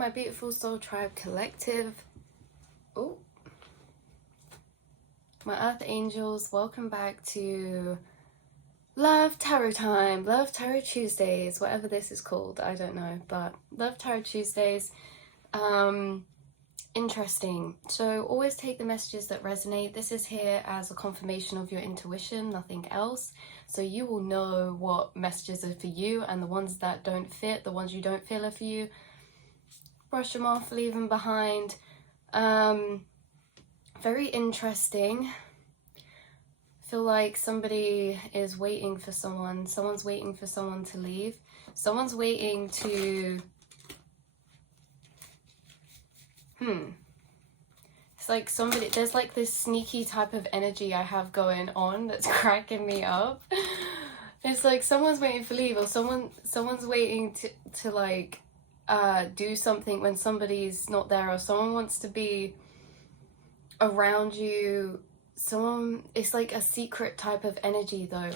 my beautiful Soul Tribe Collective. Oh, my Earth Angels, welcome back to Love Tarot Time, Love Tarot Tuesdays, whatever this is called, I don't know, but Love Tarot Tuesdays. Interesting. So always take the messages that resonate. This is here as a confirmation of your intuition, nothing else. So you will know what messages are for you, and the ones that don't fit, the ones you don't feel are for you, brush them off, leave them behind. Very interesting. Feel like somebody is waiting for someone. Someone's waiting for someone to leave. Someone's waiting to... It's like somebody... There's like this sneaky type of energy I have going on that's cracking me up. It's like someone's waiting for leave, or someone's waiting to like do something when somebody's not there, or someone wants to be around you. It's like a secret type of energy though.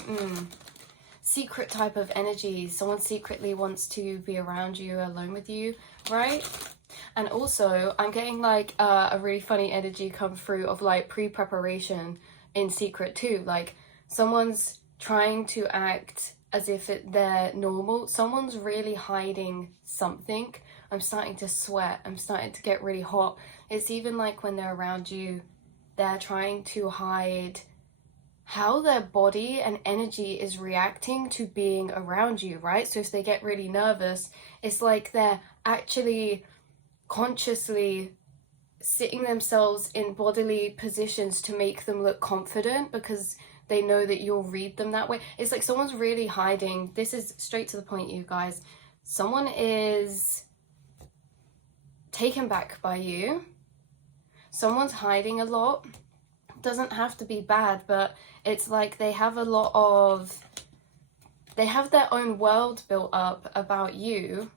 Secret type of energy. Someone secretly wants to be around you, alone with you, right? And also I'm getting like a really funny energy come through of like pre-preparation in secret too. Like someone's trying to act as if they're normal. Someone's really hiding something. I'm starting to sweat. I'm starting to get really hot. It's even like when they're around you, they're trying to hide how their body and energy is reacting to being around you, right? So if they get really nervous, it's like they're actually consciously sitting themselves in bodily positions to make them look confident, because they know that you'll read them that way. It's like someone's really hiding. This is straight to the point, you guys. Someone is taken back by you. Someone's hiding a lot. Doesn't have to be bad, but it's like they have their own world built up about you,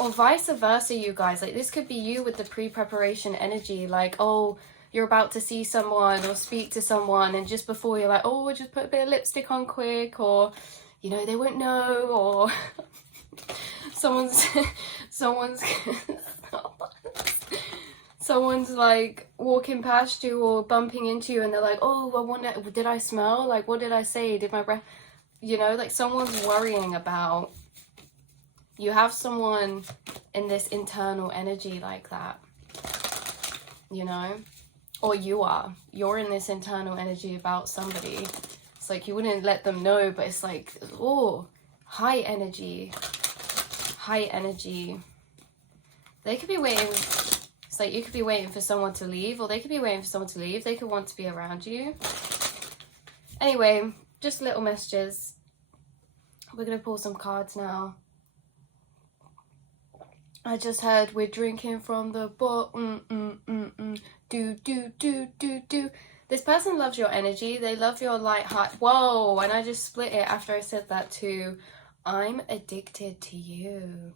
or vice versa, you guys. Like this could be you with the pre-preparation energy, like, oh, you're about to see someone or speak to someone, and just before you're like, oh, we'll just put a bit of lipstick on quick, or, you know, they won't know, or someone's like walking past you or bumping into you, and they're like, oh, did I smell? Like, what did I say? Did my breath, you know, like someone's worrying about, you have someone in this internal energy like that, you know, or you're in this internal energy about somebody. It's like you wouldn't let them know, but it's like, oh, high energy. They could be waiting. It's like you could be waiting for someone to leave, or they could be waiting for someone to leave. They could want to be around you. Anyway, just little messages. We're going to pull some cards now. I just heard we're drinking from the bottom. Do. This person loves your energy. They love your light heart. Whoa, and I just split it after I said that too. I'm addicted to you.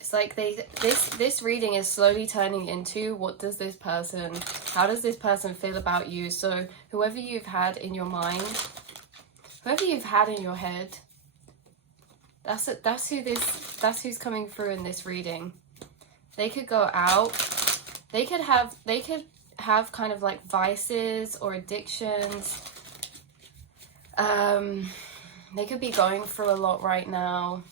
It's like this reading is slowly turning into, how does this person feel about you? So whoever you've had in your mind, whoever you've had in your head, that's who's coming through in this reading. They could go out, they could have kind of like vices or addictions. They could be going through a lot right now.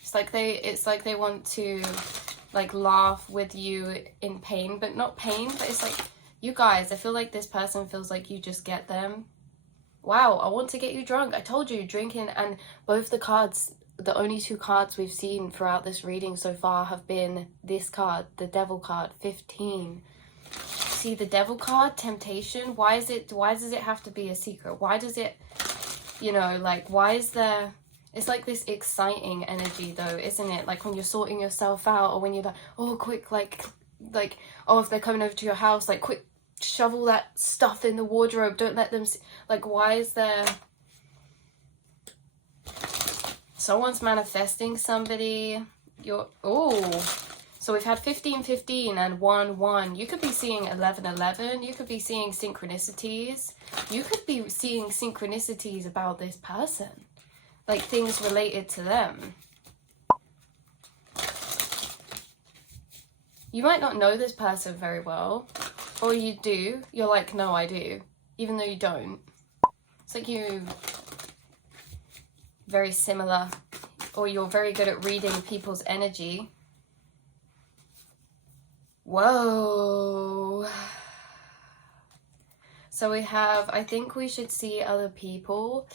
It's like they want to like laugh with you in pain, but not pain, but it's like, you guys, I feel like this person feels like you just get them. Wow, I want to get you drunk. I told you, drinking. And both the cards, the only two cards we've seen throughout this reading so far have been this card, the Devil card, 15. See the Devil card, temptation. Why does it have to be a secret? Why does it, you know, like, why is there... It's like this exciting energy though, isn't it? Like when you're sorting yourself out, or when you're like, oh, quick, like, oh, if they're coming over to your house, like, quick, shovel that stuff in the wardrobe. Don't let them see. Like, why is there... Someone's manifesting somebody. So we've had 15-15 and 1-1. You could be seeing 11-11. You could be seeing synchronicities. You could be seeing synchronicities about this person. Like things related to them. You might not know this person very well. Or you do. You're like, no, I do. Even though you don't. It's like you... very similar. Or you're very good at reading people's energy. Whoa. So we have, I think we should see other people.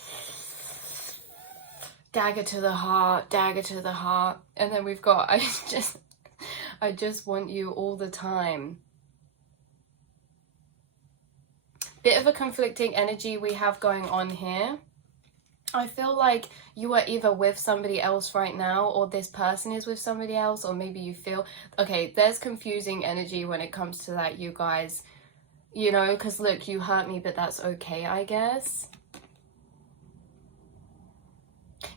Dagger to the heart, dagger to the heart. And then we've got, I just want you all the time. Bit of a conflicting energy we have going on here. I feel like you are either with somebody else right now, or this person is with somebody else, or maybe you feel... Okay, there's confusing energy when it comes to that, you guys. You know, because look, you hurt me, but that's okay, I guess.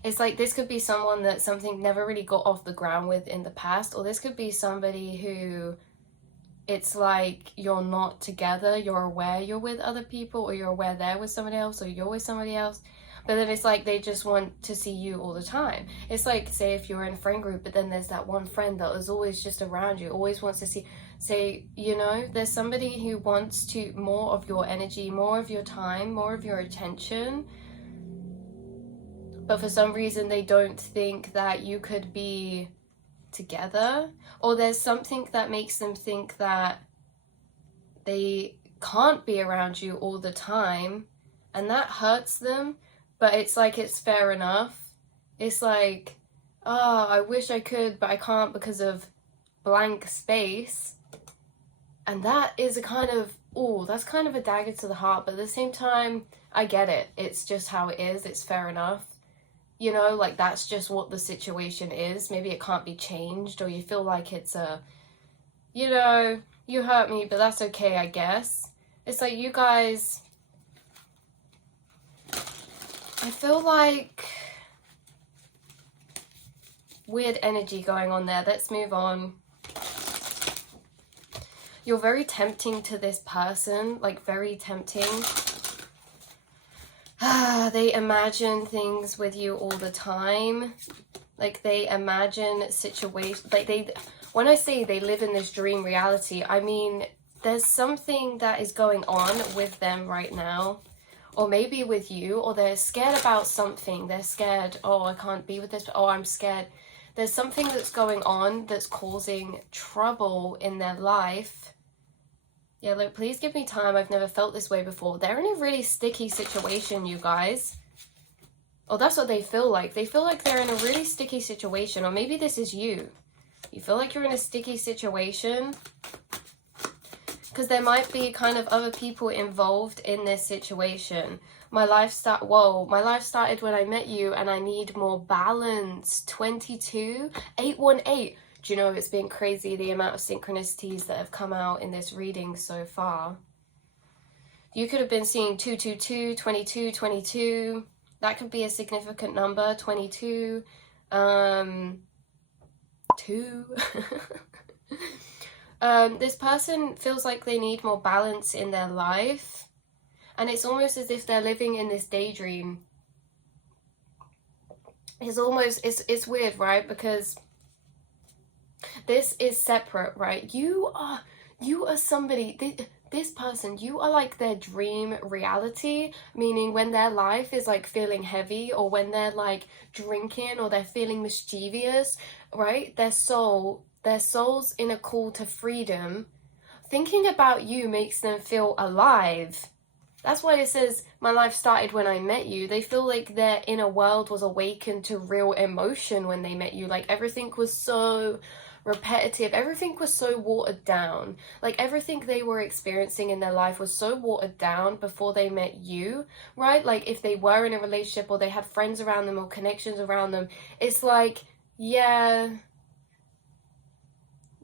It's like this could be someone that something never really got off the ground with in the past, or this could be somebody who... It's like you're not together, you're aware you're with other people, or you're aware they're with somebody else, or you're with somebody else. But then it's like they just want to see you all the time. It's like, say, if you're in a friend group, but then there's that one friend that is always just around you, always wants to see, say, you know, there's somebody who wants to more of your energy, more of your time, more of your attention. But for some reason, they don't think that you could be together. Or there's something that makes them think that they can't be around you all the time. And that hurts them. But it's like, it's fair enough. It's like, oh, I wish I could, but I can't because of blank space. And that is a kind of, oh, that's kind of a dagger to the heart. But at the same time, I get it. It's just how it is. It's fair enough. You know, like that's just what the situation is. Maybe it can't be changed, or you feel like it's a, you know, you hurt me, but that's okay, I guess. It's like you guys... I feel like weird energy going on there. Let's move on. You're very tempting to this person, like very tempting. They imagine things with you all the time. Like they imagine situations, like when I say they live in this dream reality, I mean there's something that is going on with them right now. Or maybe with you, or they're scared about something. They're scared, oh, I can't be with this, oh, I'm scared. There's something that's going on that's causing trouble in their life. Yeah, look, please give me time. I've never felt this way before. They're in a really sticky situation, you guys. Oh, that's what they feel like. They feel like they're in a really sticky situation. Or maybe this is you. You feel like you're in a sticky situation. Because there might be kind of other people involved in this situation. My life started when I met you, and I need more balance. 22, 818. Do you know, it's been crazy the amount of synchronicities that have come out in this reading so far. You could have been seeing 222, 22, 22. That could be a significant number. 22. 2. This person feels like they need more balance in their life, and it's almost as if they're living in this daydream. It's almost, it's weird, right? Because this is separate, right? You are somebody, this person, you are like their dream reality, meaning when their life is like feeling heavy, or when they're like drinking, or they're feeling mischievous, right? Their soul's in a call to freedom. Thinking about you makes them feel alive. That's why it says, my life started when I met you. They feel like their inner world was awakened to real emotion when they met you. Like everything was so repetitive. Everything was so watered down. Like everything they were experiencing in their life was so watered down before they met you, right? Like if they were in a relationship, or they had friends around them, or connections around them, it's like, yeah...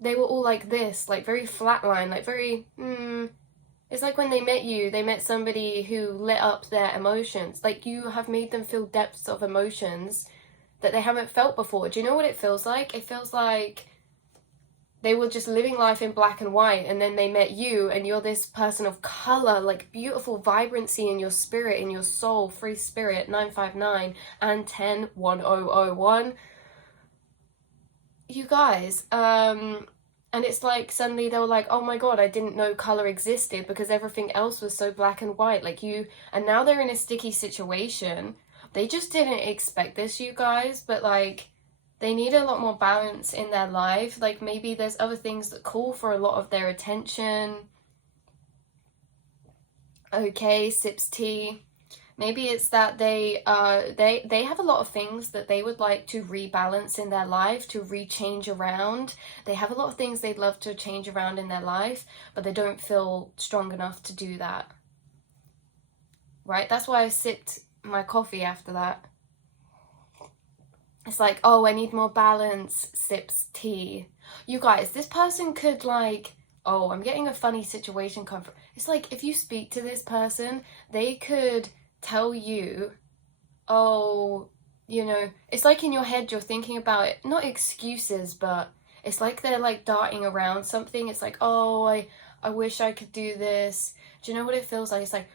They were all like this, like very flatline, like very, It's like when they met somebody who lit up their emotions. Like you have made them feel depths of emotions that they haven't felt before. Do you know what it feels like? It feels like they were just living life in black and white, and then they met you, and you're this person of color, like beautiful vibrancy in your spirit, in your soul, free spirit, 959 and 101001. You guys, and it's like suddenly they were like, oh my god, I didn't know color existed because everything else was so black and white, like you. And now they're in a sticky situation. They just didn't expect this, you guys, but like they need a lot more balance in their life. Like maybe there's other things that call for a lot of their attention. Okay, sips tea. Maybe it's that they have a lot of things that they would like to rebalance in their life, to rechange around. They have a lot of things they'd love to change around in their life, but they don't feel strong enough to do that. Right? That's why I sipped my coffee after that. It's like, oh, I need more balance, sips tea. You guys, this person could like, oh, I'm getting a funny situation come from. It's like if you speak to this person, they could tell you, oh, you know, it's like in your head you're thinking about it, not excuses, but it's like they're like darting around something. It's like, oh, I wish I could do this. Do you know what it feels like? It's like,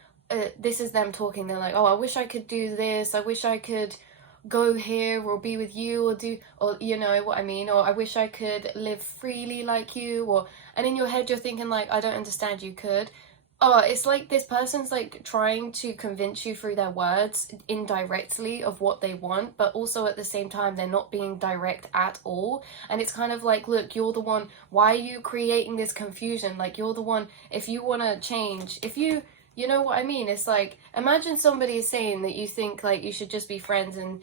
this is them talking. They're like, oh, I wish I could do this. I wish I could go here or be with you or do, or you know what I mean, or I wish I could live freely like you, or, and in your head you're thinking like, I don't understand, you could. Oh, it's like this person's like trying to convince you through their words indirectly of what they want, but also at the same time they're not being direct at all. And it's kind of like, look, you're the one, why are you creating this confusion? Like you're the one, if you want to change, if you know what I mean? It's like, imagine somebody is saying that you think like you should just be friends and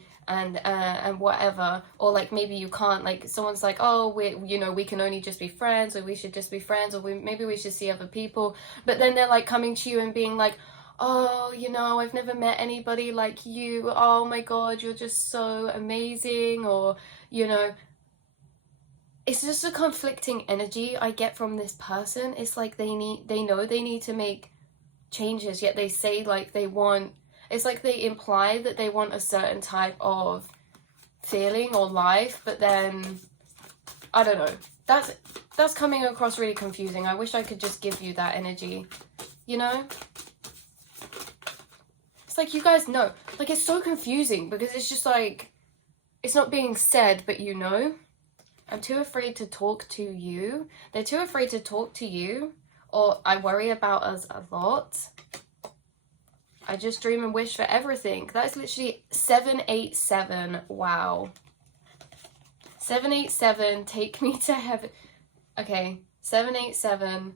whatever, or like maybe you can't, like someone's like, oh, we can only just be friends, or we should just be friends, or maybe we should see other people. But then they're like coming to you and being like, oh, I've never met anybody like you. Oh my god, you're just so amazing, or it's just a conflicting energy I get from this person. It's like they know they need to make changes, yet they say like they want, it's like they imply that they want a certain type of feeling or life, but then I don't know, that's coming across really confusing. I wish I could just give you that energy, it's like, you guys know, like it's so confusing because it's just like it's not being said, but I'm too afraid to talk to you. They're too afraid to talk to you, or I worry about us a lot. I just dream and wish for everything. That's literally 787. Wow. 787, take me to heaven. Okay, 787.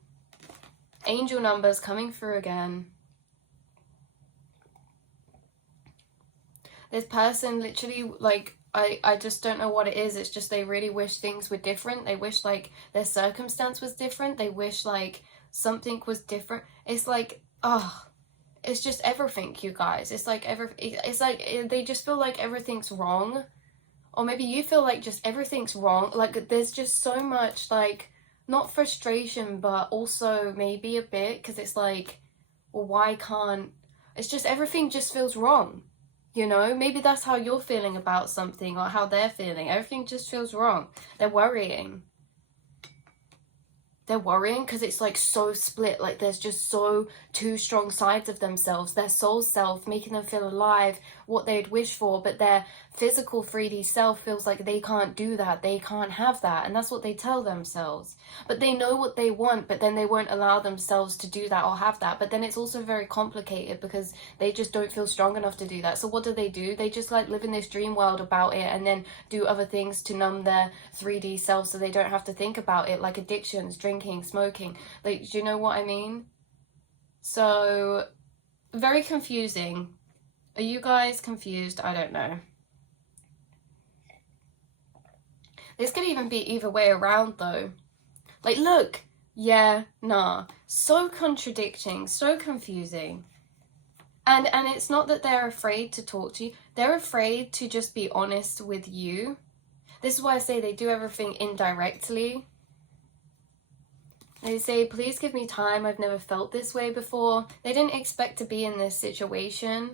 Angel numbers coming through again. This person literally, like, I just don't know what it is. It's just they really wish things were different. They wish, like, their circumstance was different. They wish, like, something was different. It's like, it's just everything, you guys. It's like it's like they just feel like everything's wrong. Or maybe you feel like just everything's wrong. Like there's just so much, like, not frustration, but also maybe a bit, because it's like, well, why can't, it's just everything just feels wrong. Maybe that's how you're feeling about something, or how they're feeling. Everything just feels wrong. They're worrying. They're worrying because it's like so split. Like there's just so two strong sides of themselves. Their soul self making them feel alive, what they'd wish for, but their physical 3D self feels like they can't do that. They can't have that. And that's what they tell themselves. But they know what they want, but then they won't allow themselves to do that or have that. But then it's also very complicated because they just don't feel strong enough to do that. So what do? They just like live in this dream world about it and then do other things to numb their 3D self so they don't have to think about it, like addictions, drinking, smoking. Like, do you know what I mean? So very confusing. Are you guys confused? I don't know. This could even be either way around though. Like, look, yeah, nah. So contradicting, so confusing. And it's not that they're afraid to talk to you. They're afraid to just be honest with you. This is why I say they do everything indirectly. They say, please give me time. I've never felt this way before. They didn't expect to be in this situation.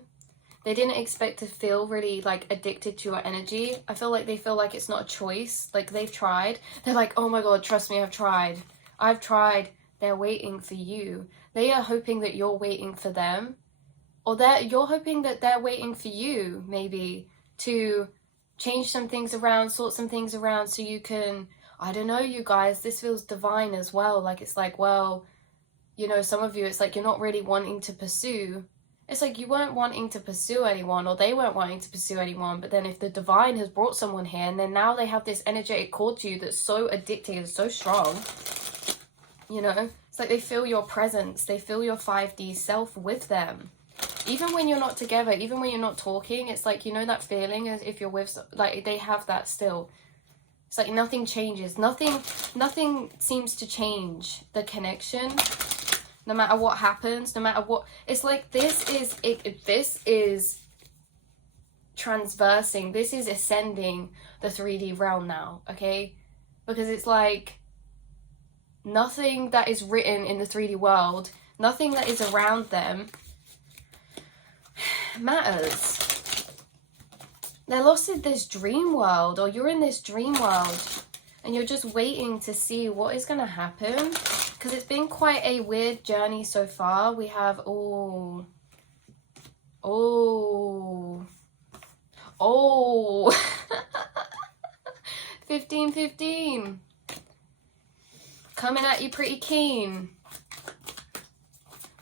they didn't expect to feel really like addicted to your energy. I feel like they feel like it's not a choice. Like they've tried. They're like, oh my god, trust me, I've tried. They're waiting for you. They are hoping that you're waiting for them, or you're hoping that they're waiting for you, maybe, to change some things around, sort some things around, so you can, I don't know, you guys, this feels divine as well. Like, it's like, well, you know, some of you, it's like you're not really wanting to pursue. It's like you weren't wanting to pursue anyone, or they weren't wanting to pursue anyone, but then if the divine has brought someone here, and then now they have this energetic cord to you that's so addicting and so strong, you know, it's like they feel your presence, they feel your 5D self with them. Even when you're not together, even when you're not talking, it's like, you know, that feeling as if you're with, like, they have that still. It's like nothing changes. Nothing seems to change the connection. No matter what happens, no matter what. It's like this is transversing. This is ascending the 3D realm now, okay? Because it's like nothing that is written in the 3D world, nothing that is around them matters. They're lost in this dream world, or you're in this dream world, and you're just waiting to see what is going to happen, because it's been quite a weird journey so far. We have 15 coming at you pretty keen.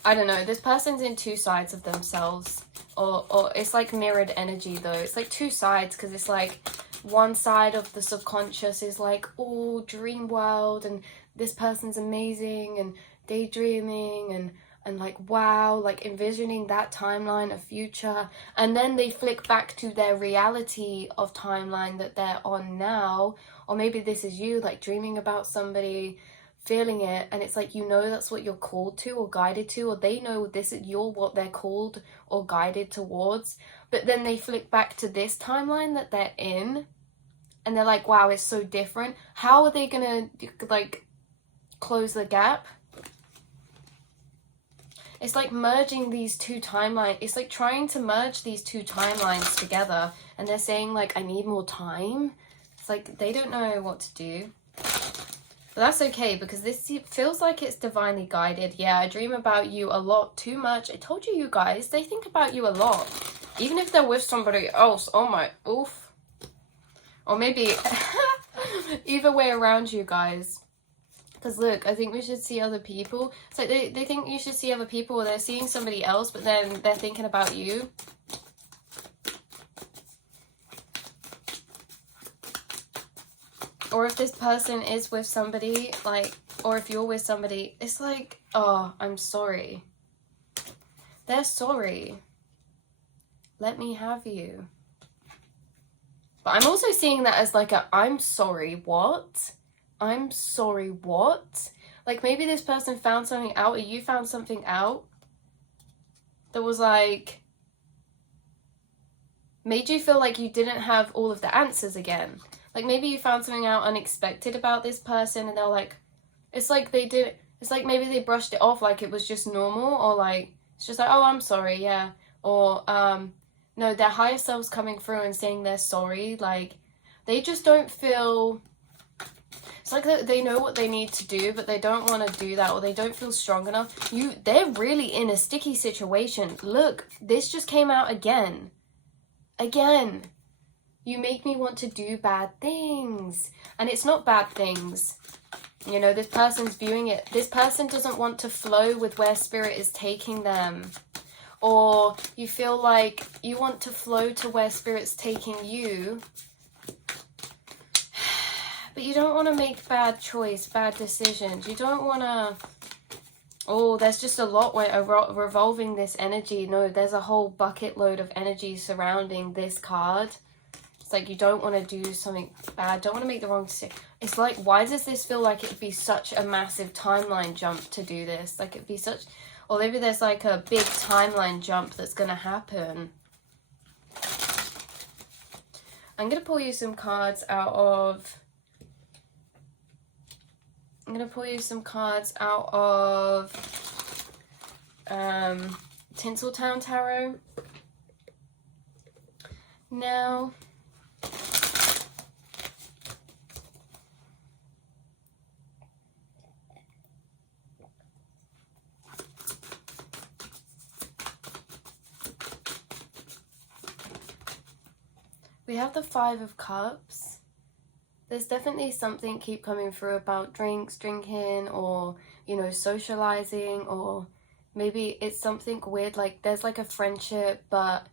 I don't know, this person's in two sides of themselves, or it's like mirrored energy though. It's like two sides, because it's like one side of the subconscious is like, oh, dream world, and this person's amazing, and daydreaming, and like, wow, like envisioning that timeline of future, and then they flick back to their reality of timeline that they're on now. Or maybe this is you, like dreaming about somebody, feeling it, and it's like, you know, that's what you're called to or guided to, or they know this is you're what they're called or guided towards, but then they flick back to this timeline that they're in, and they're like, wow, it's so different. How are they gonna like close the gap? It's like merging these two timelines. It's like trying to merge these two timelines together, and they're saying like, I need more time. It's like they don't know what to do. But that's okay, because this feels like it's divinely guided. Yeah, I dream about you a lot, too much. I told you, you guys, they think about you a lot. Even if they're with somebody else. Oh my, oof. Or maybe either way around, you guys. Because look, I think we should see other people. So they think you should see other people, or they're seeing somebody else, but then they're thinking about you. Or if this person is with somebody, like, or if you're with somebody, it's like, oh, I'm sorry. They're sorry. Let me have you. But I'm also seeing that as like a, I'm sorry, what? I'm sorry, what? Like maybe this person found something out, or you found something out that was like, made you feel like you didn't have all of the answers again. Like maybe you found something out unexpected about this person, and they're like, it's like they did, it's like maybe they brushed it off like it was just normal, or like, it's just like, oh, I'm sorry, yeah. Or, no, their higher self's coming through and saying they're sorry. Like, they just don't feel, it's like they know what they need to do, but they don't want to do that, or they don't feel strong enough. They're really in a sticky situation. Look, this just came out again. Again. You make me want to do bad things. And it's not bad things. You know, this person's viewing it. This person doesn't want to flow with where spirit is taking them. Or you feel like you want to flow to where spirit's taking you. But you don't want to make bad decisions. You don't want to... Oh, there's just a lot revolving this energy. No, there's a whole bucket load of energy surrounding this card. It's like you don't want to do something bad, don't want to make the wrong decision. It's like, why does this feel like it'd be such a massive timeline jump to do this? Like it'd be such, or maybe there's like a big timeline jump that's going to happen. I'm going to pull you some cards out of, Tinseltown Tarot. Now, we have the Five of Cups. There's definitely something keep coming through about drinking, or, you know, socializing, or maybe it's something weird, like there's like a friendship, but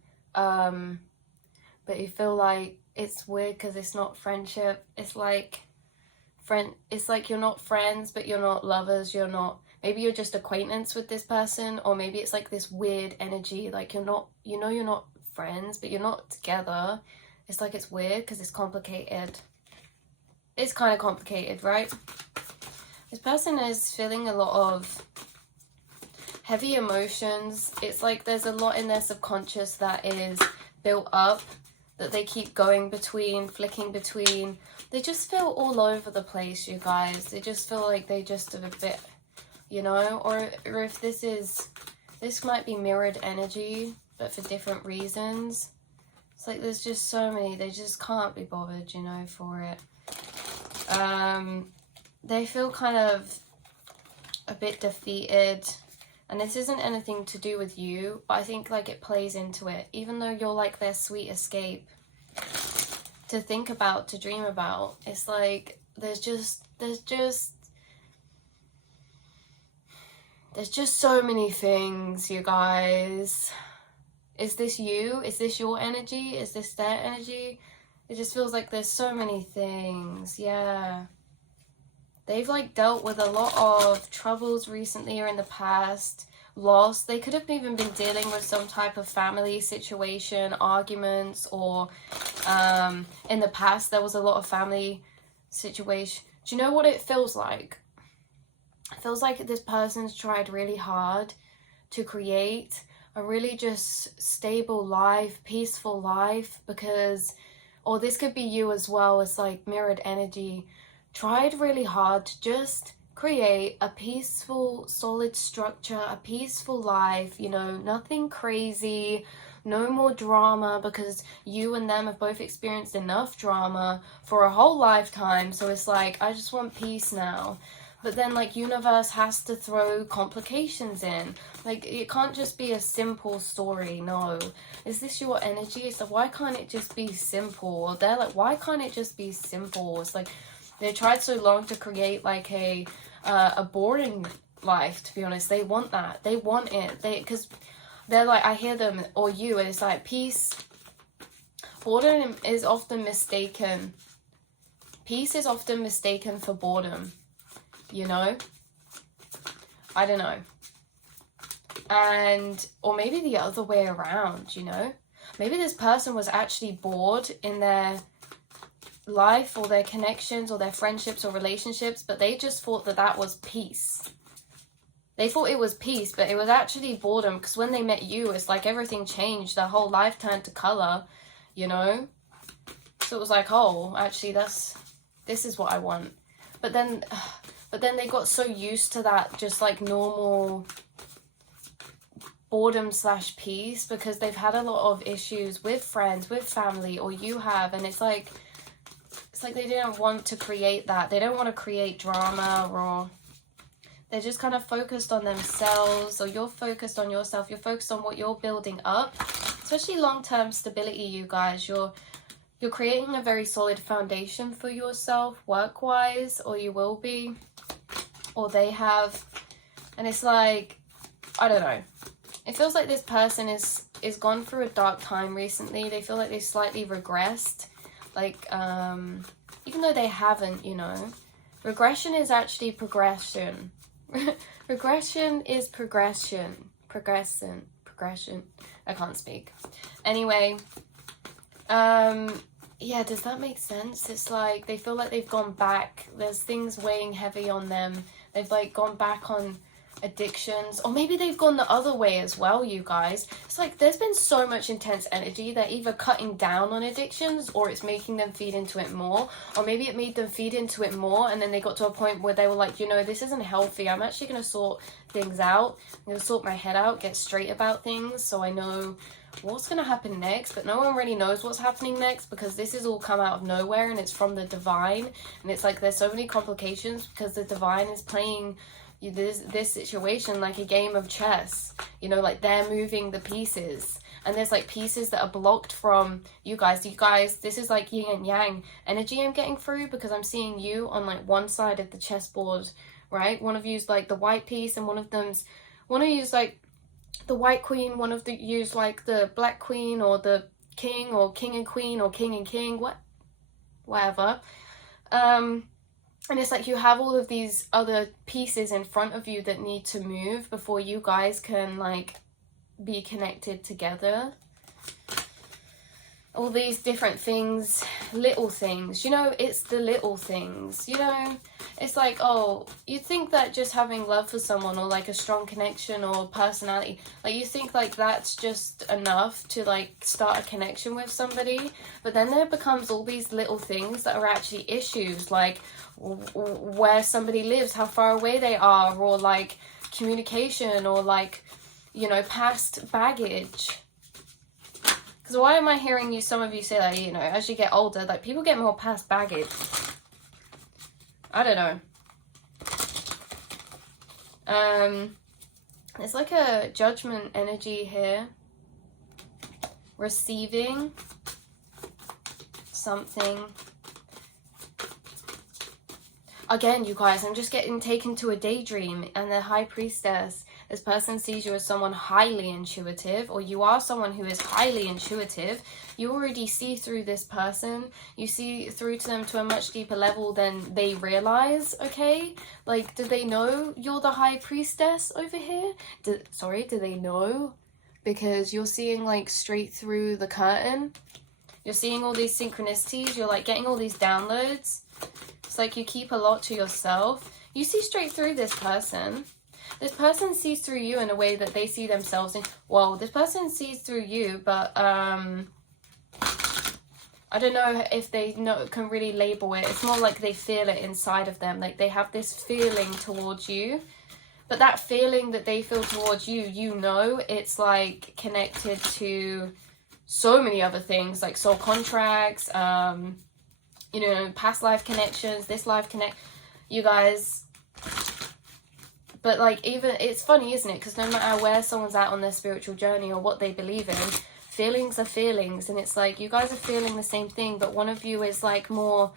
you feel like it's weird because it's not friendship. It's like it's like you're not friends, but you're not lovers, you're not, maybe you're just acquaintance with this person, or maybe it's like this weird energy, like you're not, you know, you're not friends, but you're not together. It's like it's weird because it's complicated. It's kind of complicated, right? This person is feeling a lot of heavy emotions. It's like there's a lot in their subconscious that is built up, that they keep going between, flicking between. They just feel all over the place, you guys. They just feel like they just are a bit, you know, or if this might be mirrored energy, but for different reasons. It's like there's just so many, they just can't be bothered, you know, for it. They feel kind of a bit defeated, and this isn't anything to do with you, but I think like it plays into it, even though you're like their sweet escape to think about, to dream about. It's like there's just so many things, you guys. Is this you? Is this your energy? Is this their energy? It just feels like there's so many things. Yeah. They've like dealt with a lot of troubles recently or in the past. Loss. They could have even been dealing with some type of family situation, arguments, or in the past there was a lot of family situation. Do you know what it feels like? It feels like this person's tried really hard to create a really just stable life, peaceful life, because, or this could be you as well, it's like mirrored energy, tried really hard to just create a peaceful, solid structure, a peaceful life, you know, nothing crazy, no more drama, because you and them have both experienced enough drama for a whole lifetime. So it's like, I just want peace now. But then like universe has to throw complications in. Like it can't just be a simple story. No. Is this your energy? So why can't it just be simple? They're like, why can't it just be simple? It's like they tried so long to create like a boring life, to be honest. They want that. They want it. Because they're like, I hear them, or you, and it's like peace. Boredom is often mistaken. Peace is often mistaken for boredom. You know, I don't know. And, or maybe the other way around, you know, maybe this person was actually bored in their life or their connections or their friendships or relationships, but they just thought that that was peace. They thought it was peace, but it was actually boredom, because when they met you, it's like everything changed. Their whole life turned to color, you know. So it was like, oh, actually this is what I want. But then they got so used to that just like normal boredom / peace, because they've had a lot of issues with friends, with family, or you have, and it's like they didn't want to create that. They don't want to create drama, or they're just kind of focused on themselves, or you're focused on yourself. You're focused on what you're building up, especially long-term stability, you guys. You're creating a very solid foundation for yourself work-wise, or you will be, or they have. And it's like, I don't know. It feels like this person is gone through a dark time recently. They feel like they slightly regressed. Like, even though they haven't, you know. Regression is actually progression. Regression is progression. Progression. I can't speak. Anyway, yeah, does that make sense? It's like they feel like they've gone back. There's things weighing heavy on them. They've like gone back on addictions, or maybe they've gone the other way as well, you guys. It's like there's been so much intense energy. They're either cutting down on addictions, or it's making them feed into it more, or maybe it made them feed into it more, and then they got to a point where they were like, you know, this isn't healthy. I'm actually going to sort things out. I'm going to sort my head out, get straight about things, so I know what's going to happen next, but no one really knows what's happening next because this has all come out of nowhere and it's from the divine. And it's like there's so many complications because the divine is playing this situation like a game of chess, you know, like they're moving the pieces, and there's like pieces that are blocked from you guys. This is like yin and yang energy I'm getting through, because I'm seeing you on like one side of the chessboard, right? One of you's like the white piece, and one of you's like the white queen, one of you's like the black queen, or the king, or king and queen, or king and king, whatever. And it's like you have all of these other pieces in front of you that need to move before you guys can like be connected together. All these different things, little things, you know, it's the little things, you know. It's like, oh, you'd think that just having love for someone, or like a strong connection or personality, like you think like that's just enough to like start a connection with somebody, but then there becomes all these little things that are actually issues, like where somebody lives, how far away they are, or like communication, or like, you know, past baggage. Because why am I hearing some of you say that, you know, as you get older, like people get more past baggage. I don't know. There's like a judgment energy here. Receiving something. Again, you guys, I'm just getting taken to a daydream, and the High Priestess, this person sees you as someone highly intuitive, or you are someone who is highly intuitive. You already see through this person. You see through to them to a much deeper level than they realize, okay? Like, do they know you're the High Priestess over here? Do they know? Because you're seeing, like, straight through the curtain. You're seeing all these synchronicities. You're, like, getting all these downloads. It's like you keep a lot to yourself. You see straight through this person. This person sees through you in a way that they see themselves in. Well, this person sees through you, but I don't know if they can really label it. It's more like they feel it inside of them. Like they have this feeling towards you. But that feeling that they feel towards you, you know, it's like connected to so many other things, like soul contracts, you know, past life connections, this life connect, you guys. But like, even, it's funny, isn't it? Because no matter where someone's at on their spiritual journey or what they believe in, feelings are feelings. And it's like, you guys are feeling the same thing, but one of you is like more,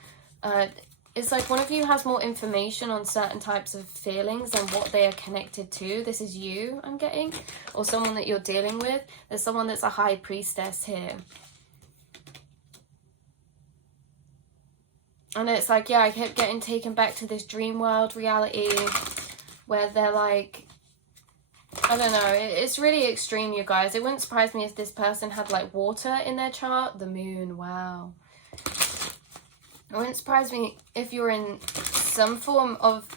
it's like one of you has more information on certain types of feelings and what they are connected to. This is you, I'm getting, or someone that you're dealing with. There's someone that's a High Priestess here. And it's like, yeah, I kept getting taken back to this dream world reality where they're like, I don't know, it's really extreme, you guys. It wouldn't surprise me if this person had like water in their chart. The moon, wow. It wouldn't surprise me if you're in some form of,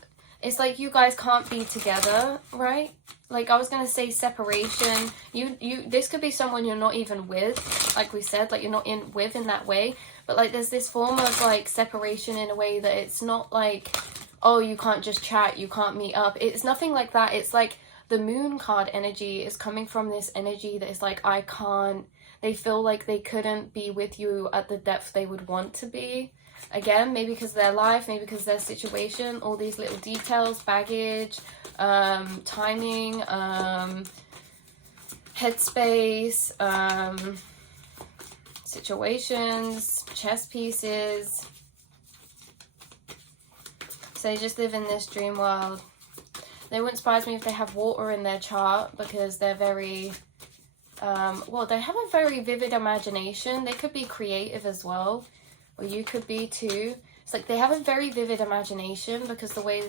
it's like you guys can't be together, right? Like I was going to say separation. This could be someone you're not even with, like we said, like you're not with in that way. But like there's this form of like separation in a way that it's not like, oh, you can't just chat, you can't meet up. It's nothing like that. It's like the moon card energy is coming from this energy that is like, I can't, they feel like they couldn't be with you at the depth they would want to be. Again, maybe because of their life, maybe because of their situation, all these little details, baggage, timing, headspace, situations, chess pieces. So they just live in this dream world. They wouldn't surprise me if they have water in their chart because they're very, well, they have a very vivid imagination. They could be creative as well, or you could be too. It's like they have a very vivid imagination because the way,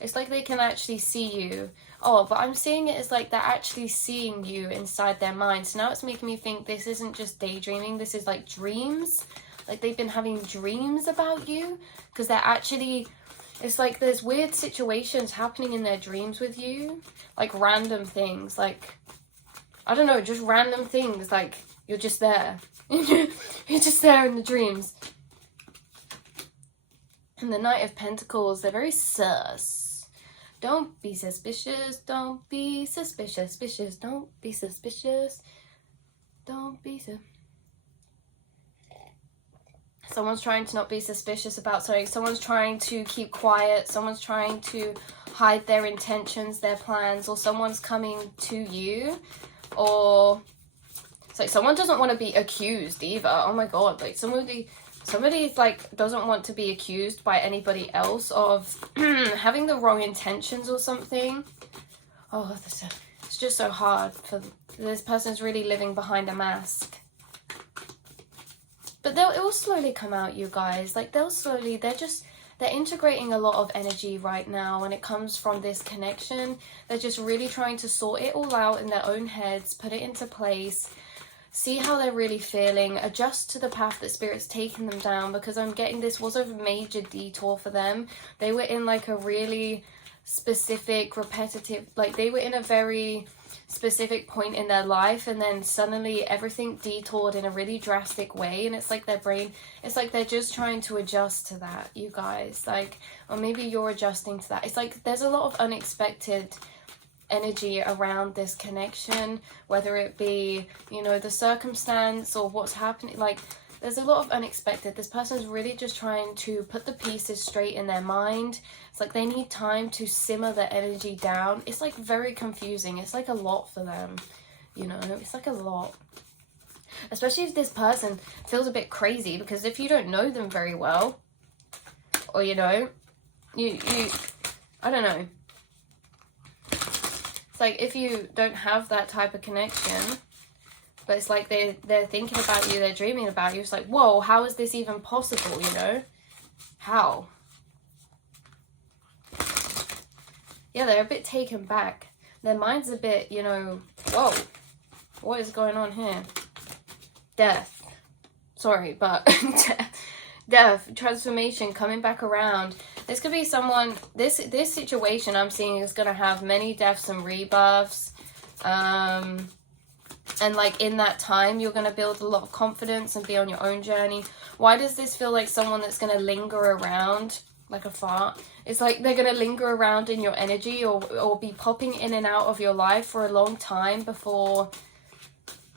it's like they can actually see you. Oh, but I'm seeing it as like they're actually seeing you inside their mind. So now it's making me think this isn't just daydreaming. This is like dreams. Like they've been having dreams about you because they're actually, it's like there's weird situations happening in their dreams with you. Like random things. Like, I don't know, just random things. Like you're just there. You're just there in the dreams. And the Knight of Pentacles, they're very sus. Don't be suspicious, don't be suspicious, don't be suspicious. Don't be so... Someone's trying to not be suspicious about something. Someone's trying to keep quiet. Someone's trying to hide their intentions, their plans, or someone's coming to you, or it's like someone doesn't want to be accused either. Oh my god, like somebody like doesn't want to be accused by anybody else of having the wrong intentions or something. Oh, it's just so hard for this person's really living behind a mask. But it will slowly come out, you guys. Like, they're integrating a lot of energy right now when it comes from this connection. They're just really trying to sort it all out in their own heads, put it into place, see how they're really feeling, adjust to the path that Spirit's taking them down, because I'm getting this was a major detour for them. They were in like a really specific, repetitive, like they were in a very specific point in their life, and then suddenly everything detoured in a really drastic way, and it's like their brain, it's like they're just trying to adjust to that, you guys. Like, or maybe you're adjusting to that. It's like there's a lot of unexpected energy around this connection, whether it be, you know, the circumstance or what's happening. Like, there's a lot of unexpected. This person's really just trying to put the pieces straight in their mind. It's like they need time to simmer the energy down. It's like very confusing. It's like a lot for them, you know. It's like a lot, especially if this person feels a bit crazy, because if you don't know them very well, or you know, you I don't know. It's like if you don't have that type of connection, but it's like they're thinking about you, they're dreaming about you. It's like, whoa, how is this even possible, you know? How? Yeah, they're a bit taken back. Their mind's a bit, you know, whoa, what is going on here? Death. Sorry, but death, transformation, coming back around. This could be someone, this situation I'm seeing is going to have many deaths and rebirths. And like in that time, you're going to build a lot of confidence and be on your own journey. Why does this feel like someone that's going to linger around like a fart? It's like they're going to linger around in your energy, or be popping in and out of your life for a long time before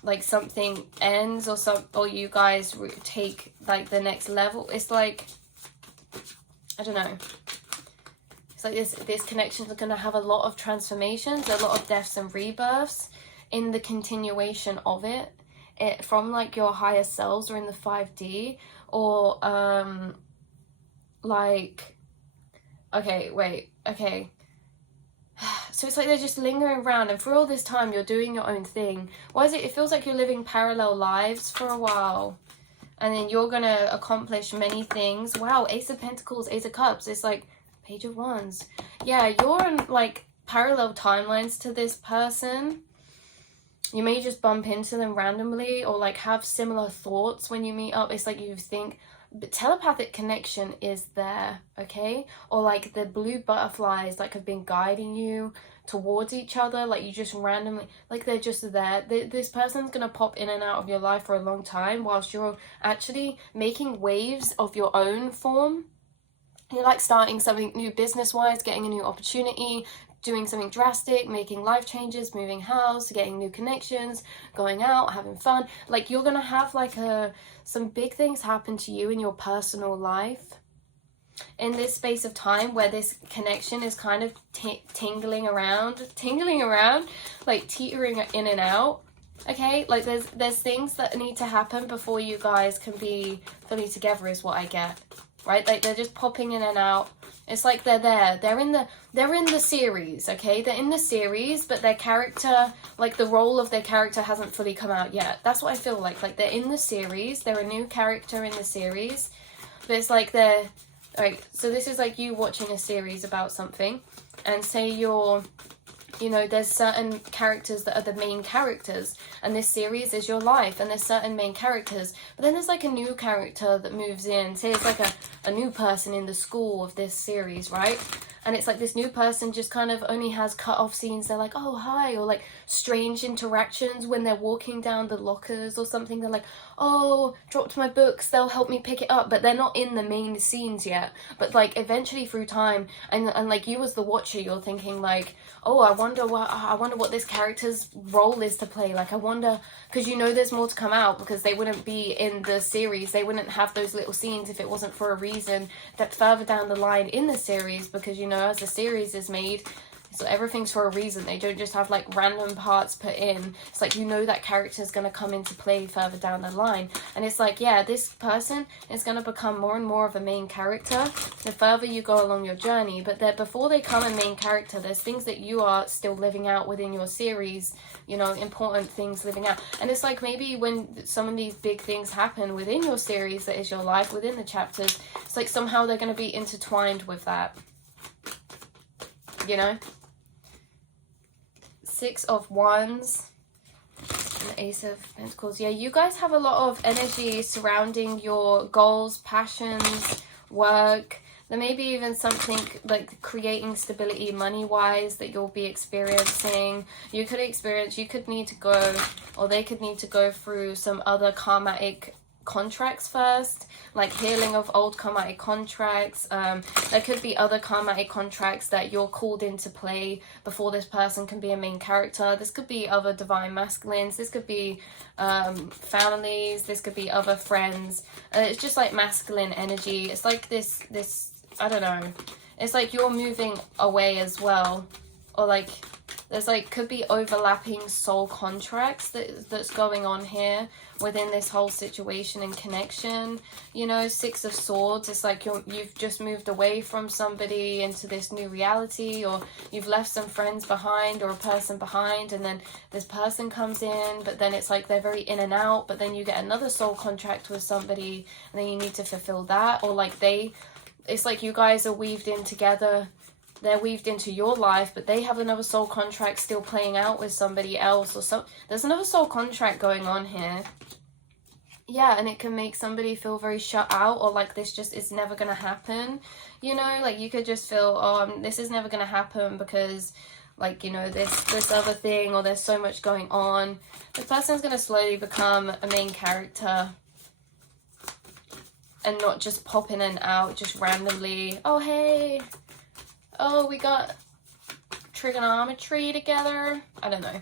like something ends, or you guys take like the next level. It's like, I don't know. It's like this connection is going to have a lot of transformations, a lot of deaths and rebirths in the continuation of it from like your higher selves, or in the 5D, or like, okay, so it's like they're just lingering around, and for all this time you're doing your own thing. Why is it feels like you're living parallel lives for a while, and then you're gonna accomplish many things. Wow, Ace of Pentacles, Ace of Cups, it's like Page of Wands. Yeah, you're in like parallel timelines to this person. You may just bump into them randomly, or like have similar thoughts when you meet up. It's like you think, but telepathic connection is there, okay? Or like the blue butterflies like have been guiding you towards each other, like you just randomly, like they're just there. This person's gonna pop in and out of your life for a long time, whilst you're actually making waves of your own form. You're like starting something new business-wise, getting a new opportunity, doing something drastic, making life changes, moving house, getting new connections, going out, having fun. Like you're gonna have like some big things happen to you in your personal life in this space of time, where this connection is kind of tingling around, like teetering in and out. Okay, like there's things that need to happen before you guys can be fully together, is what I get. Right, like they're just popping in and out. It's like they're there. They're in the series, okay? They're in the series, but their character, like the role of their character hasn't fully come out yet. That's what I feel like. Like they're in the series. They're a new character in the series. But it's like they're... Alright, so this is like you watching a series about something. And say you're... You know, there's certain characters that are the main characters, and this series is your life, and there's certain main characters, but then there's like a new character that moves in. Say it's like a new person in the school of this series, right? and it's like this new person just kind of only has cut off scenes. They're like, oh hi, or like strange interactions when they're walking down the lockers or something. They're like, oh, dropped my books, they'll help me pick it up, but they're not in the main scenes yet. But like eventually through time, and like you as the watcher, you're thinking like, oh, I wonder what this character's role is to play. Like, I wonder, because you know there's more to come out, because they wouldn't be in the series, they wouldn't have those little scenes if it wasn't for a reason that further down the line in the series, because you know, as the series is made, so everything's for a reason. They don't just have like random parts put in. It's like, you know, that character is going to come into play further down the line. And it's like, yeah, this person is going to become more and more of a main character the further you go along your journey. But that before they come a main character, there's things that you are still living out within your series, you know, important things living out. And it's like, maybe when some of these big things happen within your series, that is your life, within the chapters, it's like somehow they're going to be intertwined with that, you know. 6 of Wands and the Ace of Pentacles. Yeah, you guys have a lot of energy surrounding your goals, passions, work. There may be even something like creating stability money-wise that you'll be experiencing. You could need to go, or they could need to go through some other karmatic contracts first, like healing of old karmatic contracts. There could be other karmatic contracts that you're called into play before this person can be a main character. This could be other divine masculines, this could be families, this could be other friends. It's just like masculine energy. It's like this I don't know, it's like you're moving away as well, or like there's like could be overlapping soul contracts that's going on here within this whole situation and connection. You know, 6 of Swords, it's like you've just moved away from somebody into this new reality, or you've left some friends behind or a person behind, and then this person comes in, but then it's like they're very in and out, but then you get another soul contract with somebody and then you need to fulfill that, or like it's like you guys are weaved in together. They're weaved into your life, but they have another soul contract still playing out with somebody else, or so. There's another soul contract going on here. Yeah, and it can make somebody feel very shut out, or like this just is never going to happen. You know, like you could just feel, oh, this is never going to happen because, like, you know, this other thing, or there's so much going on. This person's going to slowly become a main character and not just pop in and out just randomly. Oh, hey. Oh, we got trigonometry together. I don't know.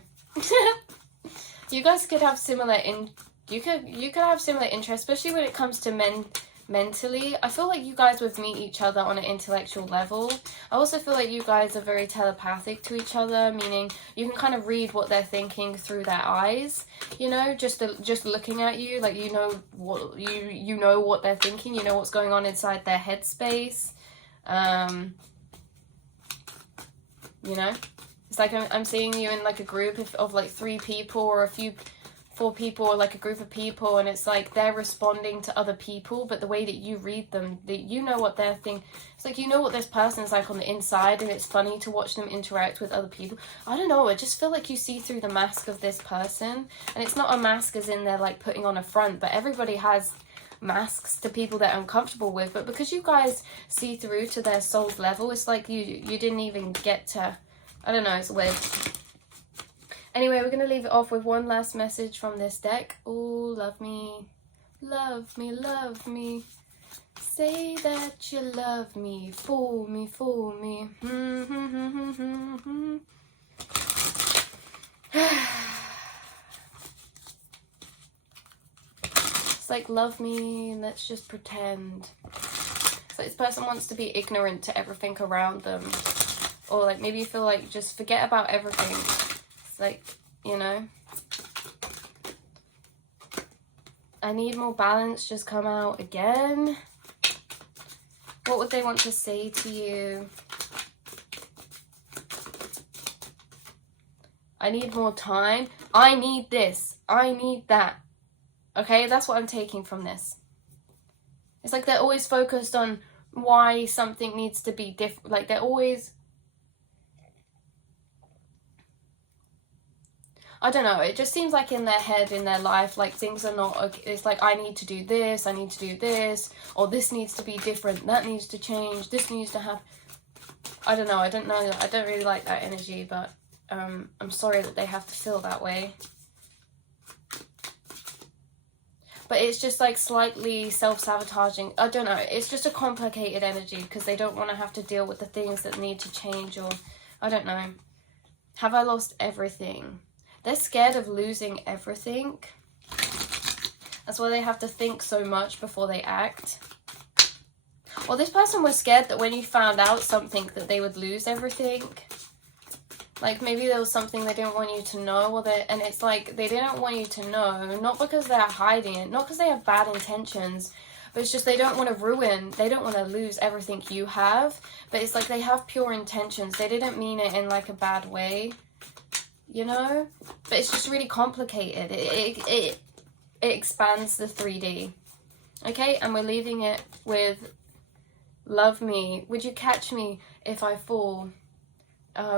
You guys could have similar you could have similar interests, especially when it comes to mentally. I feel like you guys would meet each other on an intellectual level. I also feel like you guys are very telepathic to each other, meaning you can kind of read what they're thinking through their eyes. You know, just looking at you, like you know what you know what they're thinking. You know what's going on inside their headspace. You know, it's like I'm seeing you in like a group of like 3 people, or 4 people, or like a group of people, and it's like they're responding to other people, but the way that you read them, that you know what they're thinking. It's like you know what this person is like on the inside, and it's funny to watch them interact with other people. I don't know, I just feel like you see through the mask of this person, and it's not a mask as in they're like putting on a front, but everybody has masks to people they're uncomfortable with, but because you guys see through to their soul's level, it's like you didn't even get to, I don't know, it's weird. Anyway, we're gonna leave it off with one last message from this deck. Oh, love me, love me, love me, say that you love me, fool me, fool me. It's like, love me, let's just pretend. It's like this person wants to be ignorant to everything around them. Or like maybe you feel like just forget about everything. It's like, you know. I need more balance, just come out again. What would they want to say to you? I need more time. I need this. I need that. Okay, that's what I'm taking from this. It's like they're always focused on why something needs to be different. Like they're always... I don't know, it just seems like in their head, in their life, like things are not okay. It's like, I need to do this, I need to do this, or this needs to be different, that needs to change, this needs to happen. I don't know, I don't really like that energy, but I'm sorry that they have to feel that way. But it's just like slightly self-sabotaging. I don't know, it's just a complicated energy because they don't want to have to deal with the things that need to change, or I don't know. Have I lost everything? They're scared of losing everything. That's why they have to think so much before they act. Well, this person was scared that when you found out something that they would lose everything. Like maybe there was something they didn't want you to know, or and it's like they didn't want you to know, not because they're hiding it, not because they have bad intentions, but it's just they don't want to lose everything you have, but it's like they have pure intentions. They didn't mean it in like a bad way, you know? But it's just really complicated. It expands the 3D. Okay, and we're leaving it with love me. Would you catch me if I fall?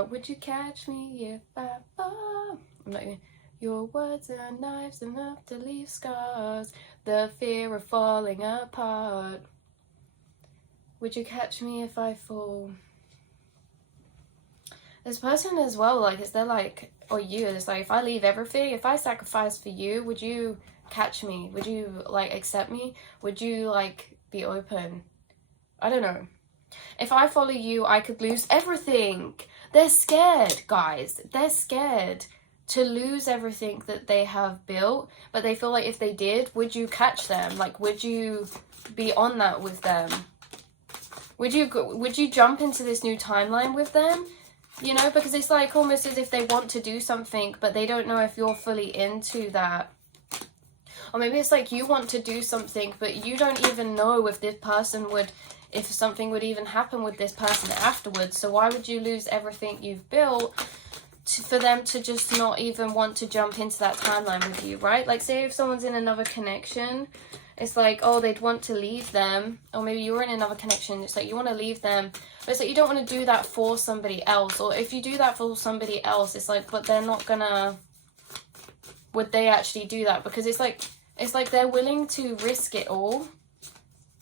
Would you catch me if I fall? I'm not even. Your words are knives enough to leave scars. The fear of falling apart. Would you catch me if I fall? This person as well, like, is there like, or you, it's like, if I leave everything, if I sacrifice for you, would you catch me? Would you like accept me? Would you like be open? I don't know. If I follow you, I could lose everything. They're scared, guys. They're scared to lose everything that they have built, but they feel like if they did, would you catch them? Like, would you be on that with them? Would you jump into this new timeline with them? You know, because it's like almost as if they want to do something, but they don't know if you're fully into that. Or maybe it's like you want to do something, but you don't even know if this person would, if something would even happen with this person afterwards. So why would you lose everything you've built for them to just not even want to jump into that timeline with you, right? Like, say if someone's in another connection, it's like, oh, they'd want to leave them. Or maybe you're in another connection, it's like you want to leave them, but it's like you don't want to do that for somebody else. Or if you do that for somebody else, it's like, but they're not gonna, would they actually do that? Because it's like they're willing to risk it all.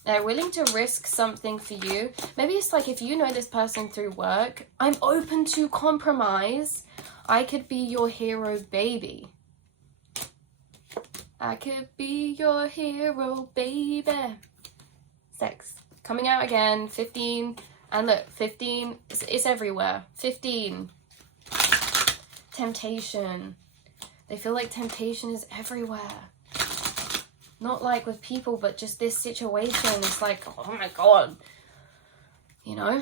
They're willing to risk something for you. Maybe it's like, if you know this person through work, I'm open to compromise. I could be your hero, baby. I could be your hero, baby. Sex. Coming out again. 15. And look, 15. It's everywhere. 15. Temptation. They feel like temptation is everywhere. Not like with people, but just this situation. It's like, oh my god. You know?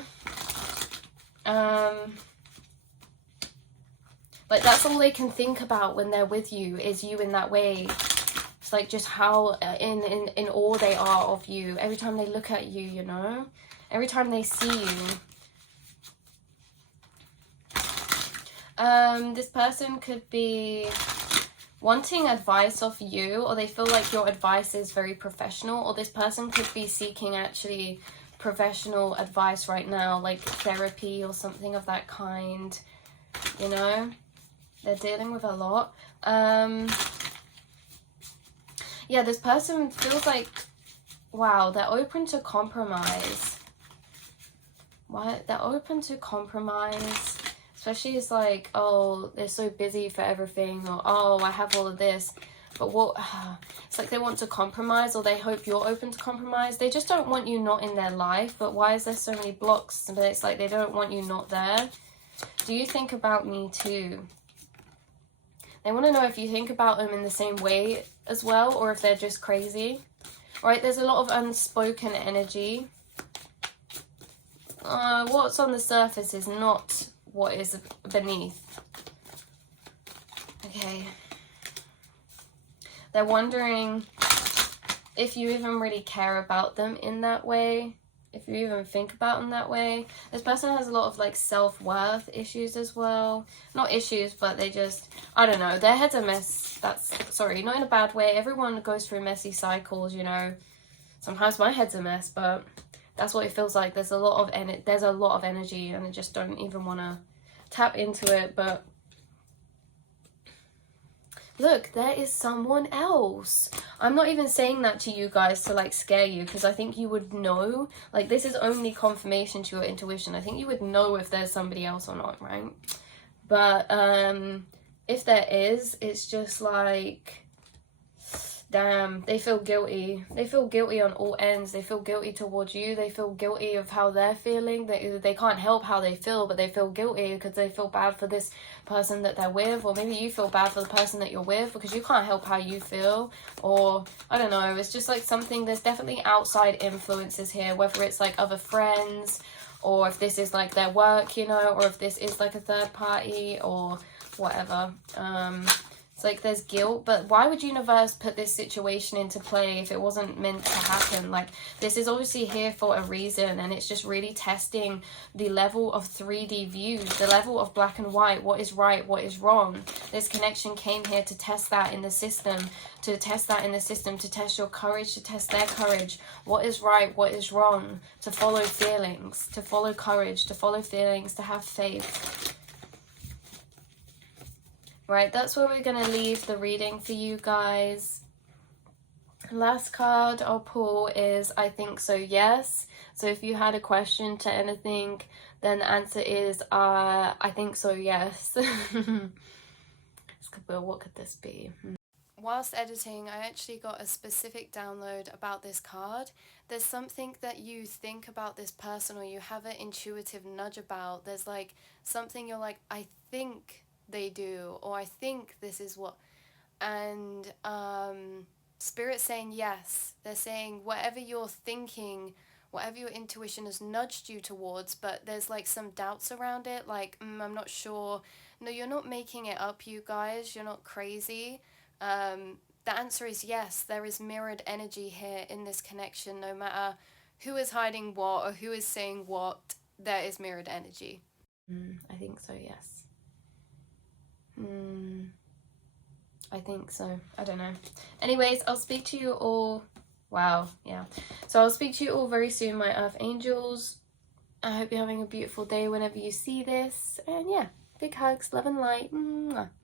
Like, that's all they can think about when they're with you, is you in that way. It's like just how in awe they are of you. Every time they look at you, you know? Every time they see you. This person could be wanting advice off you, or they feel like your advice is very professional, or this person could be seeking actually professional advice right now, like therapy or something of that kind, you know? They're dealing with a lot. Yeah, this person feels like, wow, they're open to compromise. Why? They're open to compromise. Especially it's like, oh, they're so busy for everything, or oh, I have all of this. But what, it's like they want to compromise, or they hope you're open to compromise. They just don't want you not in their life. But why is there so many blocks? But it's like they don't want you not there. Do you think about me too? They want to know if you think about them in the same way as well, or if they're just crazy. Right, there's a lot of unspoken energy. What's on the surface is not what is beneath. Okay. They're wondering if you even really care about them in that way. If you even think about them that way. This person has a lot of like self-worth issues as well. Not issues, but they just, I don't know, their head's a mess. Sorry, not in a bad way. Everyone goes through messy cycles, you know. Sometimes my head's a mess, but that's what it feels like. There's a lot of energy, and I just don't even want to tap into it. But look, there is someone else. I'm not even saying that to you guys to like scare you, because I think you would know. Like, this is only confirmation to your intuition. I think you would know if there's somebody else or not, right? But if there is, it's just like, damn, they feel guilty. They feel guilty on all ends. They feel guilty towards you. They feel guilty of how they're feeling. They can't help how they feel, but they feel guilty because they feel bad for this person that they're with. Or maybe you feel bad for the person that you're with because you can't help how you feel. Or, I don't know, it's just like something, there's definitely outside influences here, whether it's like other friends, or if this is like their work, you know, or if this is like a third party or whatever. It's like there's guilt, but why would universe put this situation into play if it wasn't meant to happen? Like, this is obviously here for a reason, and it's just really testing the level of 3D views, the level of black and white, what is right, what is wrong. This connection came here to test that in the system, to test your courage, to test their courage. What is right, what is wrong, to follow feelings, to follow courage, to follow feelings, to have faith. Right, that's where we're going to leave the reading for you guys. Last card I'll pull is I think so, yes. So if you had a question to anything, then the answer is I think so, yes. What could this be? Whilst editing, I actually got a specific download about this card. There's something that you think about this person, or you have an intuitive nudge about. There's like something you're like, I think they do, or I think this is what, and Spirit's saying yes. They're saying whatever you're thinking, whatever your intuition has nudged you towards, but there's like some doubts around it, like I'm not sure. No, you're not making it up, you guys, you're not crazy. The answer is yes. There is mirrored energy here in this connection. No matter who is hiding what or who is saying what, there is mirrored energy. I think so, yes. I think so. I don't know. Anyways, I'll speak to you all. Wow, yeah. So I'll speak to you all very soon, my Earth Angels. I hope you're having a beautiful day whenever you see this. And yeah, big hugs, love and light. Mwah.